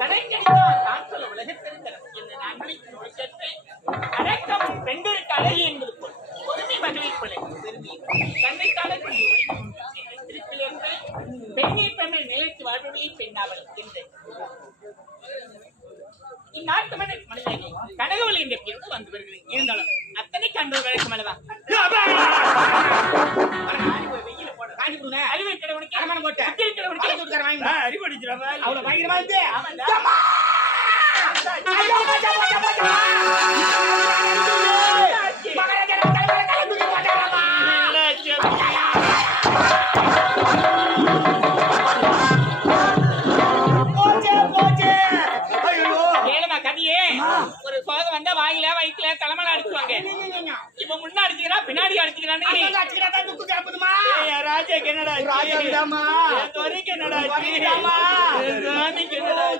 தடைக்கடித்தான் தான் சொல்ல உலகத் தெரிந்தனர். என்று நான் விழித்து நோக்கேற்பேன். அடக்கம் பெண்களுக்கு அழகு என்பது போல் பொறுமை மகளிர் போல பெருமை தன்னைத்தானே கொண்டு வரும். என்னை திருப்பிலிருந்து பெண்ணை பெண்ணை நிலைத்து வாழ்பவளே பெண்ணாவல் என்று இந்நாட்டு மனித மனிதர்கள் கனகவல் என்ற பேருக்கு வந்து வருகிறது இருந்தாலும் அத்தனை கண்டு வழக்கம் அல்லவா வெயில போட காஞ்சி கொடுங்க அழிவை கிடவனுக்கு அரமணம் போட்டு அறிவடிச்சிடாம அவ்வளவு பயங்கரமா இருந்து ஒரு சோகம் வந்தா வாயில வயிற்றுல தலைமையில அடிச்சுவாங்க. இவன் முன்ன அடிச்சுக்கிறான். பின்னாடி அடிச்சுக்கிறான்னு ராஜாக்கு என்னடா ஆச்சு? ராஜாவிடாமா என் துரைக்கு என்னடா